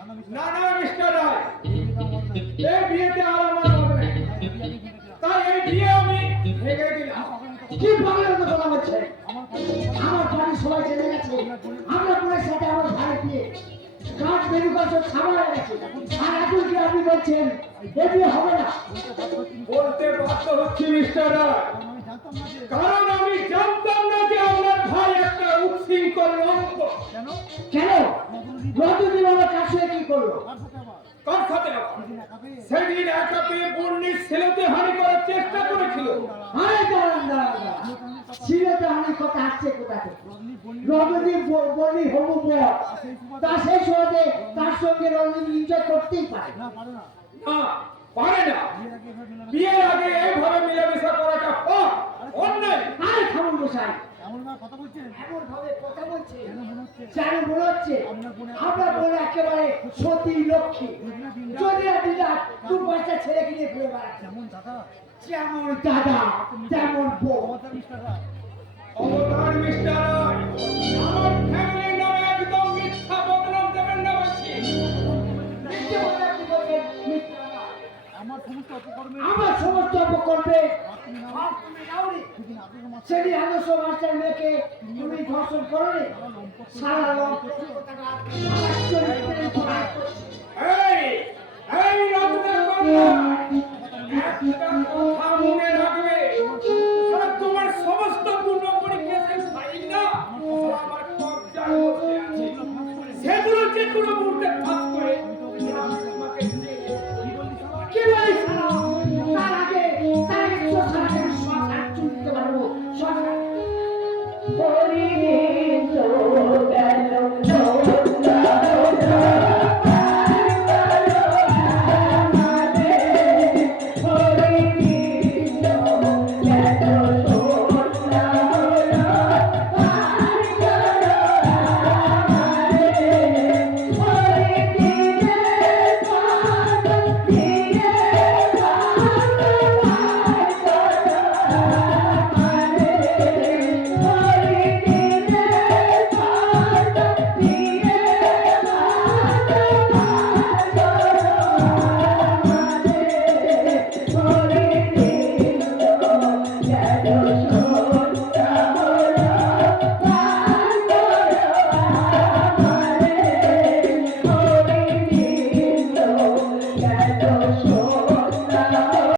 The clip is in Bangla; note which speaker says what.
Speaker 1: না না মিস্টার রায় এই বিয়েতে আর আমার হবে না। তাই এই বিয়ে আমি ভেঙে দিলাম।
Speaker 2: কি পাগলের মতো কথা বলছে আমার বাড়ির সবাই জেনে গেছে। আমরা তোমার সাথে আমার ভাই দিয়ে কাঠ বেরু গাছ খাবার গেছে আর এখন কি আপনি বলছেন? এ বিয়ে হবে না।
Speaker 1: বলতে বাধ্য হচ্ছি, মিস্টার রায়। কারণ আমি উচ্ছৃঙ্খল লঙ্ক
Speaker 2: কেন? যতদিন আমার কাছে কি করল?
Speaker 1: সেদিন ছেলেতে হানি করার চেষ্টা করেছিল।
Speaker 2: কথা আসছে বলি হবু তা তার সঙ্গে রজনী এনজয় করতেই পারে
Speaker 1: না। পারে না। বিয়ের আগে এইভাবে মিলেমিশা করাটা অন্যায়।
Speaker 2: আরে
Speaker 3: এমন ভাবে কথা
Speaker 2: ভাবে কথা বলছে।
Speaker 3: যেন মনে হচ্ছে?
Speaker 2: আপনার বোন একেবারে সতী লক্ষ্মী। যদি দিদা দু পাঁচটা ছেলে কিনে ঘুরে বেড়াচ্ছে।
Speaker 3: যেমন দাদা।
Speaker 2: যেমন বউ।
Speaker 1: আমার
Speaker 3: সমস্ত অপকর্মে
Speaker 2: সেটি আদর্শ মাস্টার মেয়েকে তুমি ধর্ষণ করনি সারা লোক আমার চরিত্রের উপর হাত করছে।
Speaker 1: এই
Speaker 2: তার